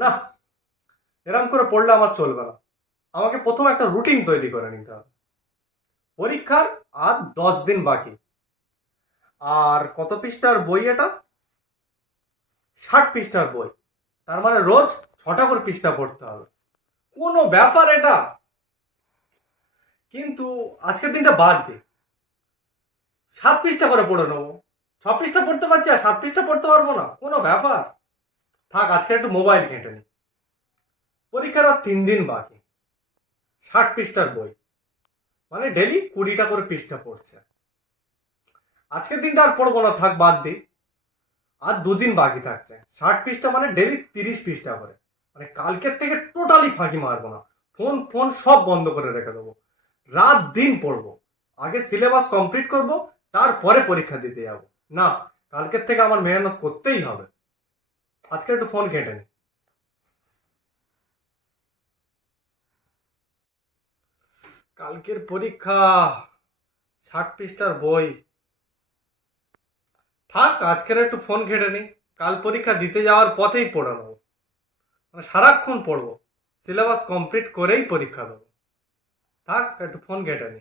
না, এরম করে পড়লে আমার চলবে না। আমাকে প্রথম একটা রুটিন তৈরি করে নিতে হবে। পরীক্ষার আর 10 দিন বাকি। আর কত পৃষ্ঠার বই এটা? 60 পৃষ্ঠার বই। তার মানে রোজ 6টা করে পৃষ্ঠা পড়তে হবে। কোনো ব্যাপার এটা? কিন্তু আজকের দিনটা বাদ দে, 7 পৃষ্ঠা করে পড়ে নেবো। 6 পৃষ্ঠা পড়তে পারছি আর 7 পৃষ্ঠা পড়তে পারবো না? কোনো ব্যাপার? থাক, আজকে একটু মোবাইল ঘেঁটে নি। পরীক্ষার আর 3 দিন বাকি। 60 পৃষ্ঠার বই মানে ডেলি 20টা করে পৃষ্ঠা পড়ছে। আজকের দিনটা আর পড়বো না, থাক, বাদ দিই। আর 2 দিন বাকি থাকছে। 60 পৃষ্ঠা মানে ডেলি 30 পৃষ্ঠা করে। মানে কালকের থেকে টোটালি ফাঁকি মারবো না। ফোন ফোন সব বন্ধ করে রেখে দেবো। রাত দিন পড়বো। আগে সিলেবাস কমপ্লিট করব, তারপরে পরীক্ষা দিতে যাব। না, কালকের থেকে আমার মেহনত করতেই হবে। আজকে একটু ফোন ঘেঁটে নি। কালকের পরীক্ষা, 60 পৃষ্ঠার বই। থাক, আজকের একটু ফোন ঘেঁটে নি। কাল পরীক্ষা দিতে যাওয়ার পথেই পড়ে নেবো। মানে সারাক্ষণ পড়বো। সিলেবাস কমপ্লিট করেই পরীক্ষা দেবো। থাক, একটু ফোন ঘেঁটে নি।